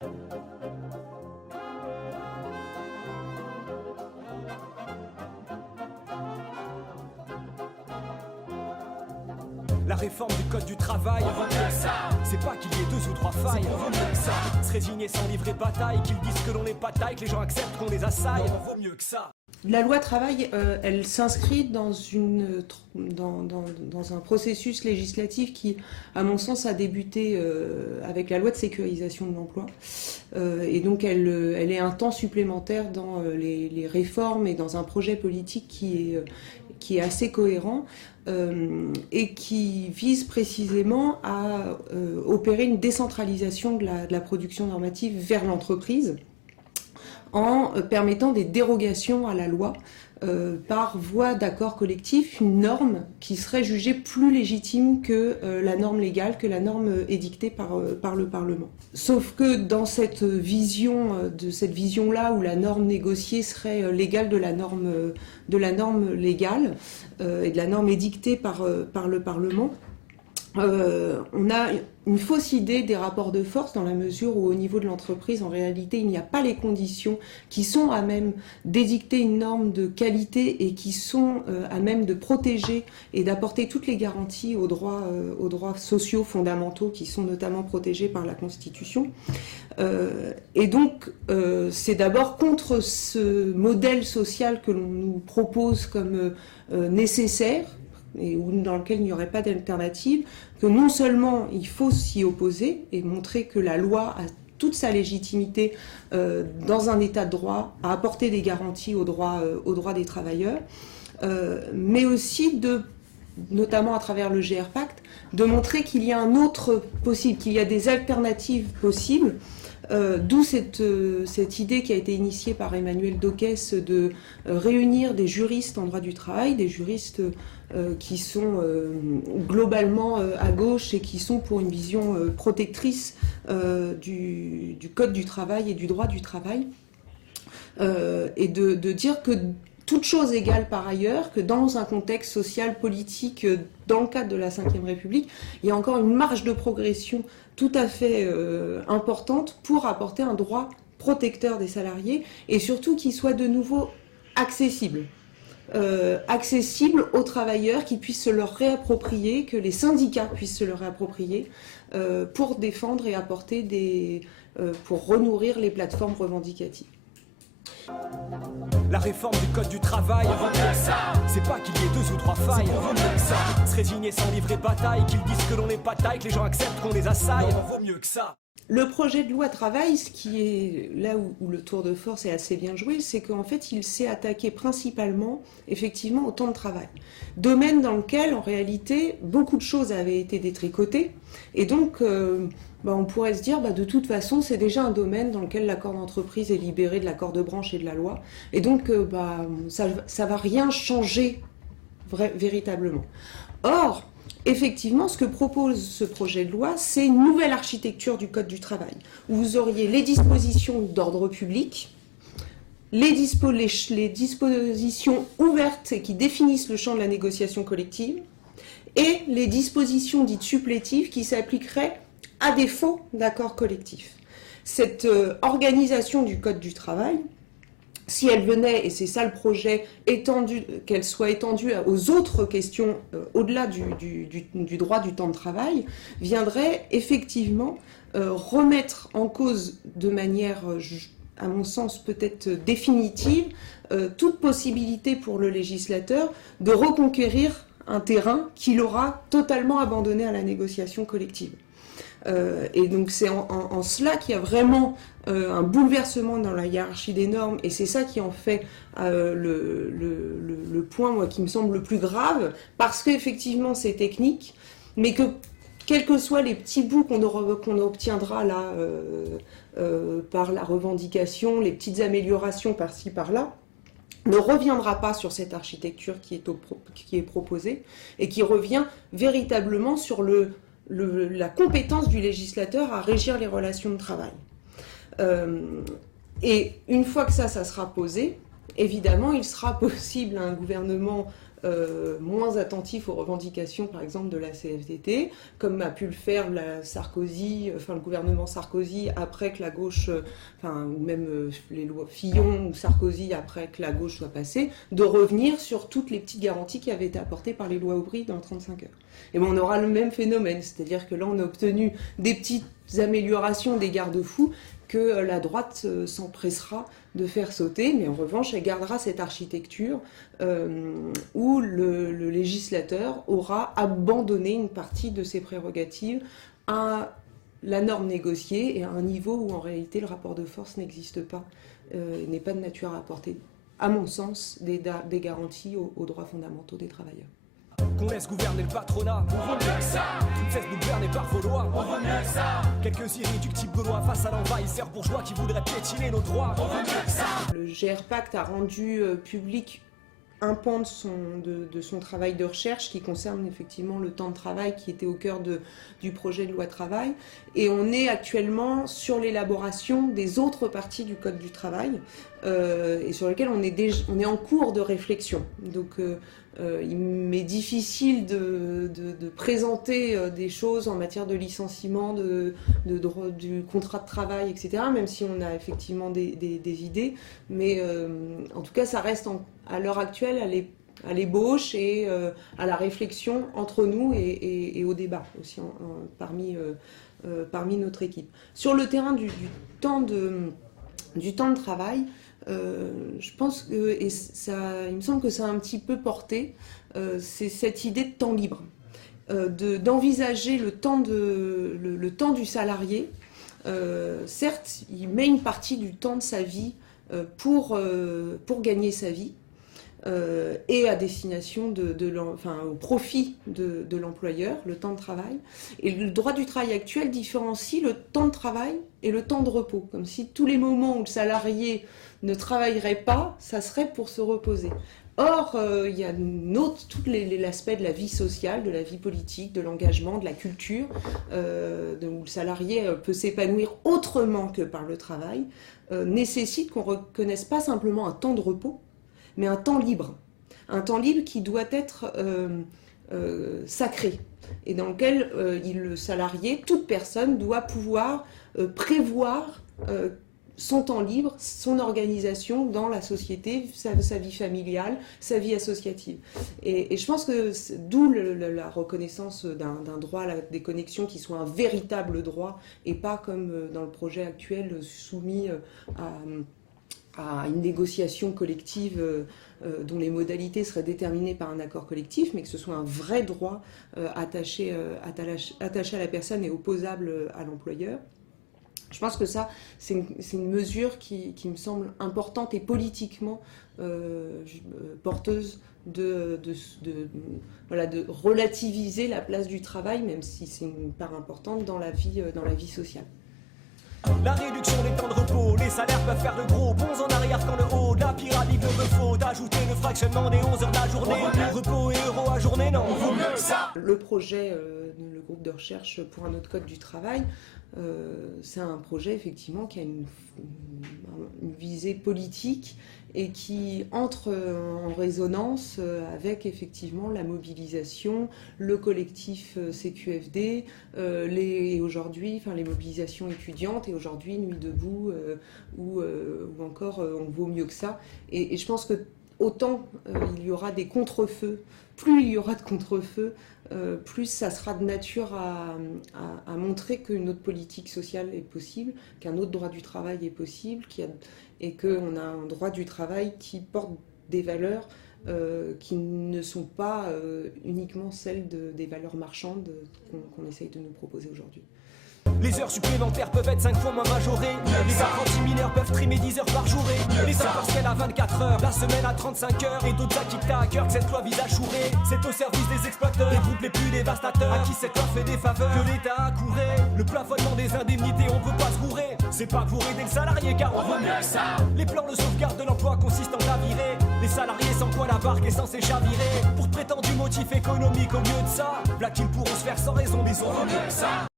La réforme du code du travail, c'est pas qu'il y ait 2 ou 3 failles, se résigner sans livrer bataille, qu'ils disent que l'on n'est pas taille, que les gens acceptent qu'on les assaille, vaut mieux que ça. La loi travail, elle s'inscrit dans un processus législatif qui, à mon sens, a débuté avec la loi de sécurisation de l'emploi. Et donc, elle est un temps supplémentaire dans les réformes et dans un projet politique qui est assez cohérent et qui vise précisément à opérer une décentralisation de la production normative vers l'entreprise, en permettant des dérogations à la loi par voie d'accord collectif, une norme qui serait jugée plus légitime que la norme légale, que la norme édictée par le Parlement. Sauf que dans cette vision-là où la norme négociée serait l'égale de la norme légale et de la norme édictée par le Parlement, on a une fausse idée des rapports de force dans la mesure où au niveau de l'entreprise, en réalité, il n'y a pas les conditions qui sont à même d'édicter une norme de qualité et qui sont à même de protéger et d'apporter toutes les garanties aux droits sociaux fondamentaux qui sont notamment protégés par la Constitution. Et donc, c'est d'abord contre ce modèle social que l'on nous propose comme nécessaire, et dans lequel il n'y aurait pas d'alternative, que non seulement il faut s'y opposer et montrer que la loi a toute sa légitimité dans un état de droit, à apporter des garanties aux droits des travailleurs, mais aussi notamment à travers le GR Pacte, de montrer qu'il y a un autre possible, qu'il y a des alternatives possibles. D'où cette idée qui a été initiée par Emmanuel Dockès de réunir des juristes en droit du travail, des juristes qui sont globalement à gauche et qui sont pour une vision protectrice du Code du travail et du droit du travail, et de dire que toute chose égale par ailleurs, que dans un contexte social, politique, dans le cadre de la Ve République, il y a encore une marge de progression tout à fait importante pour apporter un droit protecteur des salariés et surtout qu'il soit de nouveau accessible. Accessible aux travailleurs, qui puissent se leur réapproprier, que les syndicats puissent se le réapproprier pour défendre et apporter pour renourrir les plateformes revendicatives. La réforme du code du travail, c'est pas qu'il y ait 2 ou 3 failles, se résigner sans livrer bataille, qu'ils disent que l'on n'est pas taille, que les gens acceptent qu'on les assaille, vaut mieux que ça. Le projet de loi travail, ce qui est là où le tour de force est assez bien joué, c'est qu'en fait, il s'est attaqué principalement, effectivement, au temps de travail. Domaine dans lequel, en réalité, beaucoup de choses avaient été détricotées. Et donc, on pourrait se dire, de toute façon, c'est déjà un domaine dans lequel l'accord d'entreprise est libéré de l'accord de branche et de la loi. Et donc, ça ne va rien changer véritablement. Or, effectivement, ce que propose ce projet de loi, c'est une nouvelle architecture du Code du travail, où vous auriez les dispositions d'ordre public, les dispositions ouvertes et qui définissent le champ de la négociation collective, et les dispositions dites supplétives qui s'appliqueraient à défaut d'accord collectif. Cette organisation du Code du travail, si elle venait, et c'est ça le projet, qu'elle soit étendue aux autres questions au-delà du droit du temps de travail, viendrait effectivement remettre en cause de manière, à mon sens peut-être définitive, toute possibilité pour le législateur de reconquérir un terrain qu'il aura totalement abandonné à la négociation collective. Et donc c'est en cela qu'il y a vraiment un bouleversement dans la hiérarchie des normes, et c'est ça qui en fait le point, moi, qui me semble le plus grave, parce qu'effectivement c'est technique, mais que quels que soient les petits bouts qu'on obtiendra là par la revendication, les petites améliorations par-ci par-là, ne reviendra pas sur cette architecture qui est proposée, et qui revient véritablement sur la compétence du législateur à régir les relations de travail. Et une fois que ça sera posé, évidemment, il sera possible à un gouvernement moins attentif aux revendications, par exemple, de la CFDT, comme a pu le faire le gouvernement Sarkozy après que la gauche, ou même les lois Fillon ou Sarkozy après que la gauche soit passée, de revenir sur toutes les petites garanties qui avaient été apportées par les lois Aubry dans 35 heures. Et on aura le même phénomène, c'est-à-dire que là on a obtenu des petites améliorations des garde-fous que la droite s'empressera de faire sauter, mais en revanche elle gardera cette architecture où le législateur aura abandonné une partie de ses prérogatives à la norme négociée et à un niveau où en réalité le rapport de force n'existe pas, n'est pas de nature à apporter, à mon sens, des garanties aux droits fondamentaux des travailleurs. Qu'on laisse gouverner le patronat, on vaut mieux que ça. Qui ne cesse de gouverner par vos lois, on vaut mieux que ça. Quelques irréductibles gaulois face à l'envahisseur bourgeois qui voudraient piétiner nos droits, on vaut mieux que ça. Le GRPACT a rendu public un pan de son travail de recherche qui concerne effectivement le temps de travail qui était au cœur du projet de loi travail. Et on est actuellement sur l'élaboration des autres parties du Code du travail et sur lesquelles on est en cours de réflexion. Donc il m'est difficile de présenter des choses en matière de licenciement, du contrat de travail, etc., même si on a effectivement des idées. Mais en tout cas, ça reste à l'heure actuelle à l'ébauche et à la réflexion entre nous et au débat aussi parmi notre équipe. Sur le terrain du temps de travail, je pense que, il me semble que ça a un petit peu porté, c'est cette idée de temps libre, d'envisager le temps du salarié. Certes, il met une partie du temps de sa vie pour gagner sa vie et à destination au profit de l'employeur, le temps de travail. Et le droit du travail actuel différencie le temps de travail et le temps de repos, comme si tous les moments où le salarié ne travaillerait pas, ça serait pour se reposer. Or, il y a tout l'aspect de la vie sociale, de la vie politique, de l'engagement, de la culture, où le salarié peut s'épanouir autrement que par le travail, nécessite qu'on ne reconnaisse pas simplement un temps de repos, mais un temps libre. Un temps libre qui doit être sacré, et dans lequel le salarié, toute personne, doit pouvoir prévoir son temps libre, son organisation dans la société, sa vie familiale, sa vie associative. Et je pense que d'où la reconnaissance d'un droit à la déconnexion qui soit un véritable droit et pas comme dans le projet actuel soumis à une négociation collective dont les modalités seraient déterminées par un accord collectif, mais que ce soit un vrai droit attaché à la personne et opposable à l'employeur. Je pense que ça, c'est une mesure qui me semble importante et politiquement porteuse de relativiser la place du travail, même si c'est une part importante dans la vie sociale. La réduction des temps de repos, les salaires peuvent faire de gros bonds en arrière quand le haut de la pyramide me faut d'ajouter le fractionnement des 11 heures de la journée. Repos et euros à journée, non, vaut mieux que ça. Le projet, le groupe de recherche pour un autre code du travail, c'est un projet effectivement qui a une visée politique et qui entre en résonance avec effectivement la mobilisation, le collectif CQFD, aujourd'hui, les mobilisations étudiantes et aujourd'hui Nuit debout ou encore On vaut mieux que ça. Et je pense que autant il y aura des contre-feux, plus il y aura de contre-feux, plus ça sera de nature à montrer qu'une autre politique sociale est possible, qu'un autre droit du travail est possible, et qu'on a un droit du travail qui porte des valeurs qui ne sont pas uniquement celles des valeurs marchandes qu'on essaye de nous proposer aujourd'hui. Les heures supplémentaires peuvent être 5 fois moins majorées. Les apprentis mineurs peuvent trimer 10 heures par journée. Les temps partiels à 24 heures, la semaine à 35 heures. Et d'autres acquis à cœur que cette loi vise à chourer. C'est au service des exploiteurs, les groupes les plus dévastateurs, à qui cette loi fait des faveurs, que l'État a couré. Le plafonnement des indemnités, on peut pas se gourer. C'est pas pour aider le salarié car on veut mieux que ça. Les plans de sauvegarde de l'emploi consistent en virer les salariés sans quoi la barque est censée chavirer. Pour de prétendus motifs économiques au lieu de ça, là qu'ils pourront se faire sans raison, mais on veut mieux que ça.